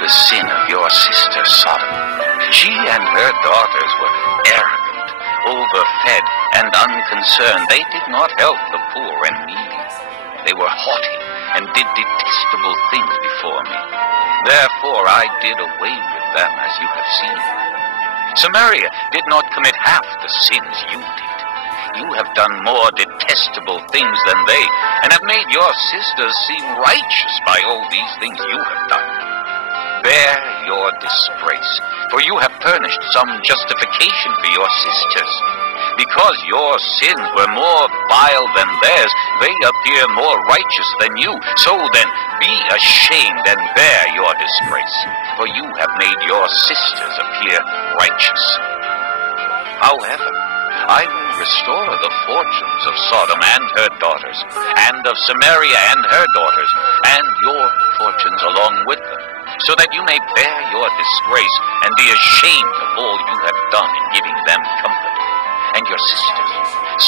the sin of your sister Sodom. She and her daughters were arrogant, overfed, and unconcerned. They did not help the poor and needy. They were haughty and did detestable things before me. Therefore I did away with them, as you have seen. Samaria did not commit half the sins you did. You have done more detestable things than they, and have made your sisters seem righteous by all these things you have done. Bear your disgrace, for you have furnished some justification for your sisters. Because your sins were more vile than theirs, they appear more righteous than you. So then, be ashamed and bear your disgrace, for you have made your sisters appear righteous. However, I will restore the fortunes of Sodom and her daughters, and of Samaria and her daughters, and your fortunes along with them, so that you may bear your disgrace and be ashamed of all you have done in giving them comfort. And your sisters,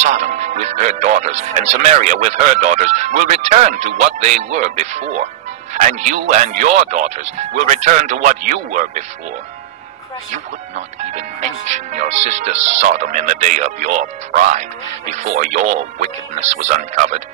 Sodom with her daughters, and Samaria with her daughters, will return to what they were before. And you and your daughters will return to what you were before. You would not even mention your sister Sodom in the day of your pride, before your wickedness was uncovered.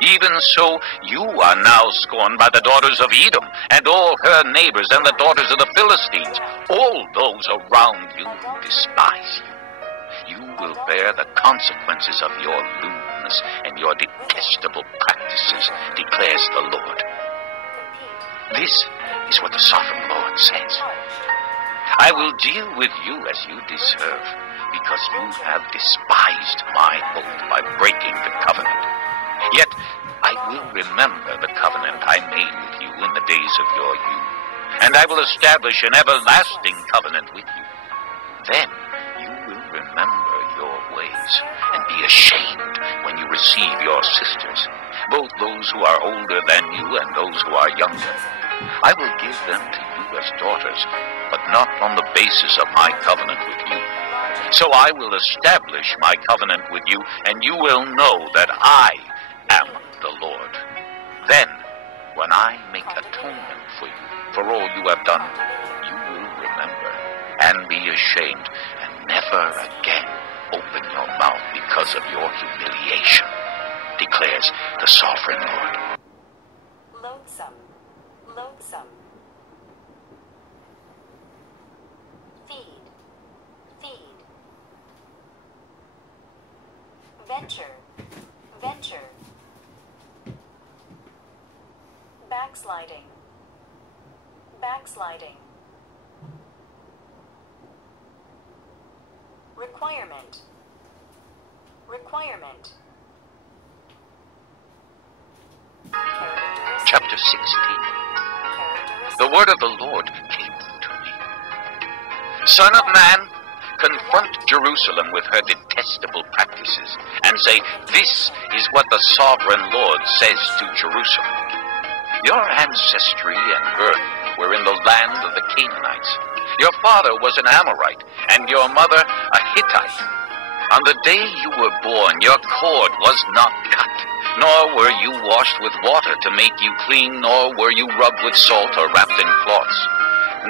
Even so, you are now scorned by the daughters of Edom, and all her neighbors, and the daughters of the Philistines, all those around you who despise you. You will bear the consequences of your lewdness and your detestable practices, declares the Lord. This is what the sovereign Lord says. I will deal with you as you deserve, because you have despised my oath by breaking the covenant. Yet I will remember the covenant I made with you in the days of your youth, and I will establish an everlasting covenant with you. Then you will remember your ways, and be ashamed when you receive your sisters, both those who are older than you and those who are younger. I will give them to you as daughters, but not on the basis of my covenant with you. So I will establish my covenant with you, and you will know that I am the Lord. Then, when I make atonement for you, for all you have done, you will remember and be ashamed, and never again open your mouth because of your humiliation, declares the sovereign Lord. Lonesome, lonesome. Feed, feed. Venture, venture. Backsliding, backsliding. Requirement, requirement. Chapter 16. The word of the Lord came to me. Son of man, confront Jerusalem with her detestable practices, and say, this is what the sovereign Lord says to Jerusalem. Your ancestry and birth were in the land of the Canaanites. Your father was an Amorite, and your mother a Hittite. On the day you were born, your cord was not cut, nor were you washed with water to make you clean, nor were you rubbed with salt or wrapped in cloths.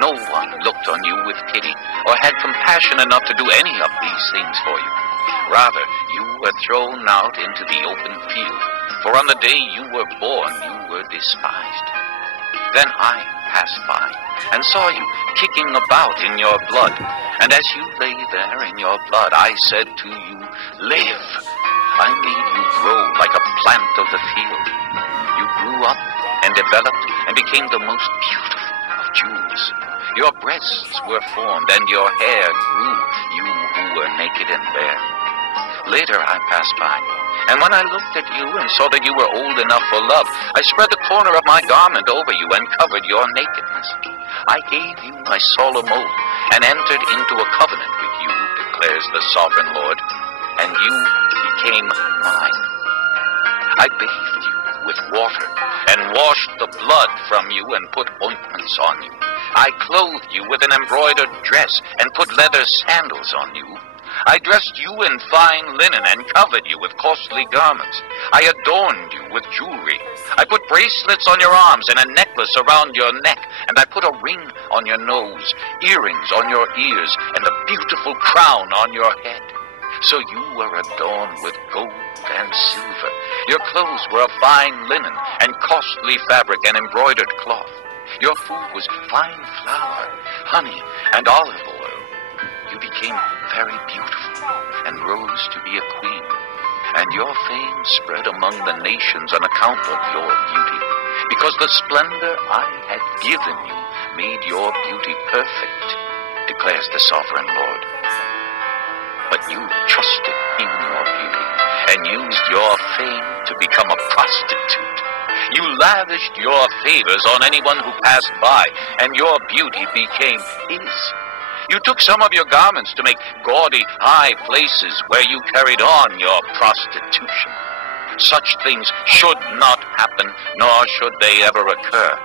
No one looked on you with pity, or had compassion enough to do any of these things for you. Rather, you were thrown out into the open field, for on the day you were born, you were despised. Then I passed by, and saw you kicking about in your blood. And as you lay there in your blood, I said to you, live. I made you grow like a plant of the field. You grew up and developed and became the most beautiful of jewels. Your breasts were formed and your hair grew, you who were naked and bare. Later I passed by, and when I looked at you and saw that you were old enough for love, I spread the corner of my garment over you and covered your nakedness. I gave you my solemn oath and entered into a covenant with you, declares the sovereign Lord, and you became mine. I bathed you with water and washed the blood from you and put ointments on you. I clothed you with an embroidered dress and put leather sandals on you. I dressed you in fine linen and covered you with costly garments. I adorned you with jewelry. I put bracelets on your arms and a necklace around your neck, and I put a ring on your nose, earrings on your ears, and a beautiful crown on your head. So you were adorned with gold and silver. Your clothes were of fine linen and costly fabric and embroidered cloth. Your food was fine flour, honey, and olive oil. You became very beautiful and rose to be a queen. And your fame spread among the nations on account of your beauty, because the splendor I had given you made your beauty perfect, declares the sovereign Lord. But you trusted in your beauty and used your fame to become a prostitute. You lavished your favors on anyone who passed by, and your beauty became his. You took some of your garments to make gaudy high places where you carried on your prostitution. Such things should not happen, nor should they ever occur.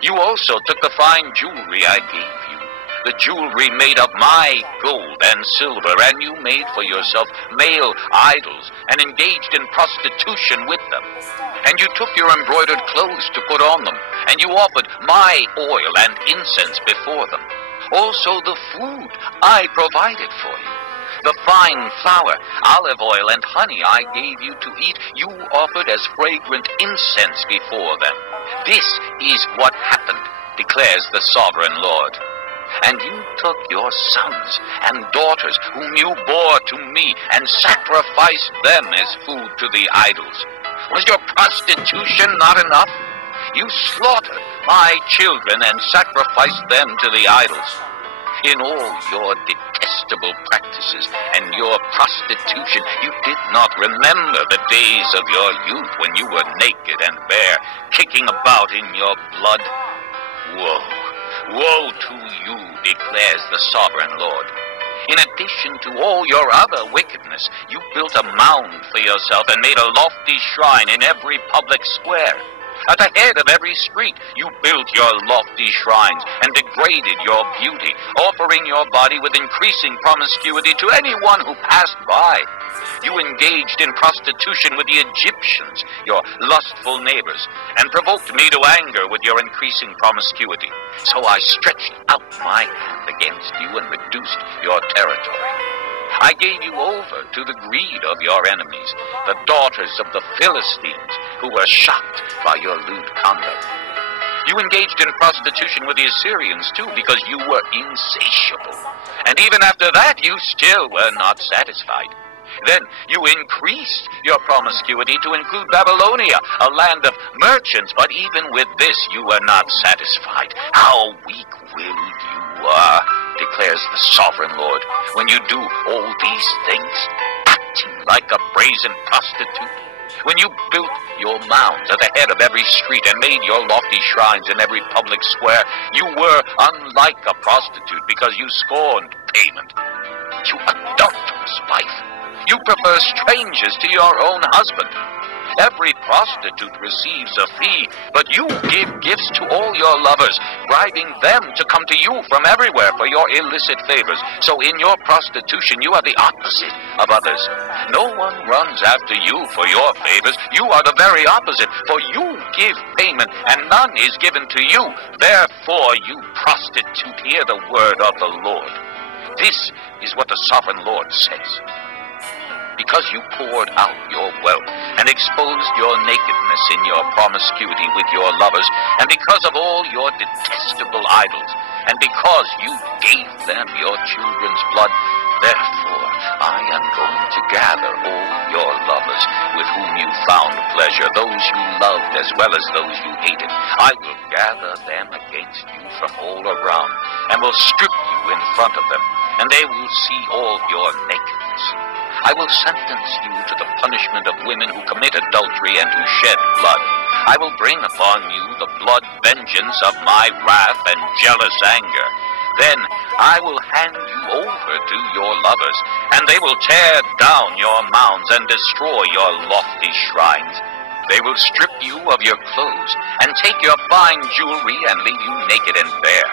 You also took the fine jewelry I gave you, the jewelry made of my gold and silver, and you made for yourself male idols and engaged in prostitution with them. And you took your embroidered clothes to put on them, and you offered my oil and incense before them. Also the food I provided for you, the fine flour, olive oil, and honey I gave you to eat, you offered as fragrant incense before them. This is what happened, declares the sovereign Lord. And you took your sons and daughters whom you bore to me and sacrificed them as food to the idols. Was your prostitution not enough? You slaughtered my children and sacrificed them to the idols. In all your detestable practices and your prostitution, you did not remember the days of your youth when you were naked and bare, kicking about in your blood. Woe! Woe to you, declares the sovereign Lord. In addition to all your other wickedness, you built a mound for yourself and made a lofty shrine in every public square. At the head of every street, you built your lofty shrines and degraded your beauty, offering your body with increasing promiscuity to anyone who passed by. You engaged in prostitution with the Egyptians, your lustful neighbors, and provoked me to anger with your increasing promiscuity. So I stretched out my hand against you and reduced your territory. I gave you over to the greed of your enemies, the daughters of the Philistines, who were shocked by your lewd conduct. You engaged in prostitution with the Assyrians, too, because you were insatiable. And even after that, you still were not satisfied. Then you increased your promiscuity to include Babylonia, a land of merchants, but even with this you were not satisfied. How weak-willed you are, declares the sovereign Lord, when you do all these things, acting like a brazen prostitute. When you built your mounds at the head of every street and made your lofty shrines in every public square, you were unlike a prostitute because you scorned payment. You adulterous wife! You prefer strangers to your own husband. Every prostitute receives a fee, but you give gifts to all your lovers, bribing them to come to you from everywhere for your illicit favors. So in your prostitution, you are the opposite of others. No one runs after you for your favors. You are the very opposite, for you give payment, and none is given to you. Therefore, you prostitute, hear the word of the Lord. This is what the sovereign Lord says. Because you poured out your wealth and exposed your nakedness in your promiscuity with your lovers, and because of all your detestable idols, and because you gave them your children's blood, therefore I am going to gather all your lovers with whom you found pleasure, those you loved as well as those you hated. I will gather them against you from all around, and will strip you in front of them, and they will see all your nakedness. I will sentence you to the punishment of women who commit adultery and who shed blood. I will bring upon you the blood vengeance of my wrath and jealous anger. Then I will hand you over to your lovers, and they will tear down your mounds and destroy your lofty shrines. They will strip you of your clothes and take your fine jewelry and leave you naked and bare.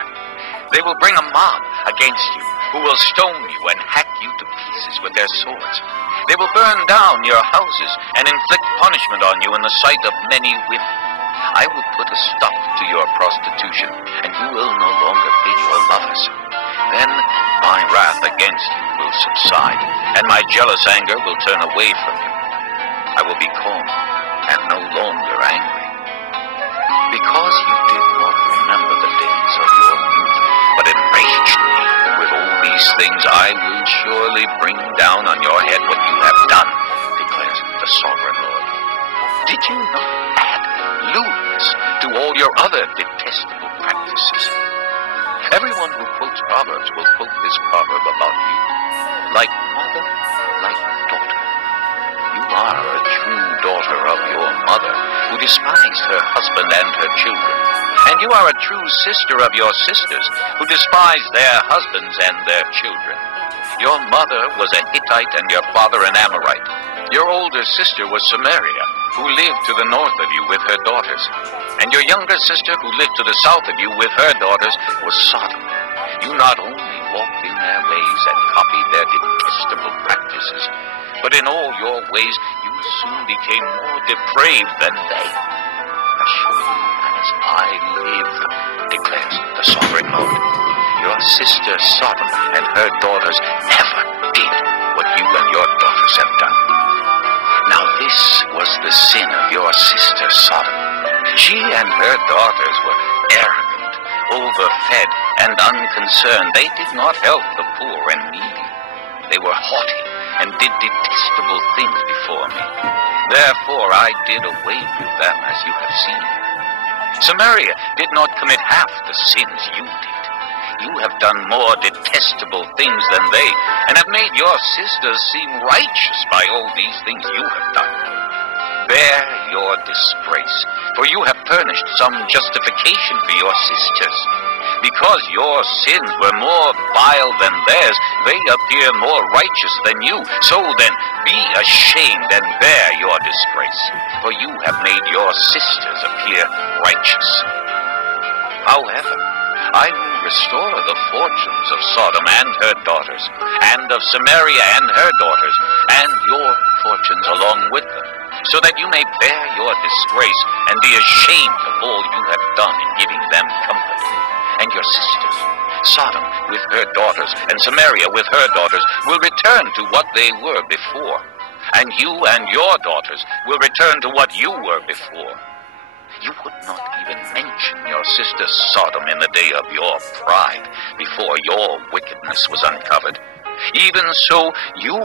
They will bring a mob against you who will stone you and hack you to pieces with their swords. They will burn down your houses and inflict punishment on you in the sight of many women. I will put a stop to your prostitution, and you will no longer pay your lovers. Then my wrath against you will subside, and my jealous anger will turn away from you. I will be calm and no longer angry. Because you did not remember the days of your youth, but enraged me with all these things, I will surely bring down on your head what you have done, declares the sovereign Lord. Did you not add lewdness to all your other detestable practices? Everyone who quotes Proverbs will quote this proverb about you. Like mother, like daughter. You are a true daughter of your mother, who despised her husband and her children. And you are a true sister of your sisters, who despised their husbands and their children. Your mother was a Hittite and your father an Amorite. Your older sister was Samaria, who lived to the north of you with her daughters. And your younger sister, who lived to the south of you with her daughters, was Sodom. You not only walked in their ways and copied their detestable practices, but in all your ways you soon became more depraved than they. As surely as I live, declares the sovereign Lord, your sister Sodom and her daughters never did what you and your daughters have done. Now this was the sin of your sister Sodom. She and her daughters were arrogant, overfed, and unconcerned. They did not help the poor and needy. They were haughty and did detestable things before me. Therefore I did away with them, as you have seen. Samaria did not commit half the sins you did. You have done more detestable things than they, and have made your sisters seem righteous by all these things you have done. Bear your disgrace, for you have furnished some justification for your sisters. Because your sins were more vile than theirs, they appear more righteous than you. So then, be ashamed and bear your disgrace, for you have made your sisters appear righteous. However, I will restore the fortunes of Sodom and her daughters, and of Samaria and her daughters, and your fortunes along with them, so that you may bear your disgrace and be ashamed of all you have done in giving them comfort. And your sisters, Sodom with her daughters, and Samaria with her daughters, will return to what they were before. And you and your daughters will return to what you were before. You would not even mention your sister Sodom in the day of your pride, before your wickedness was uncovered. Even so, you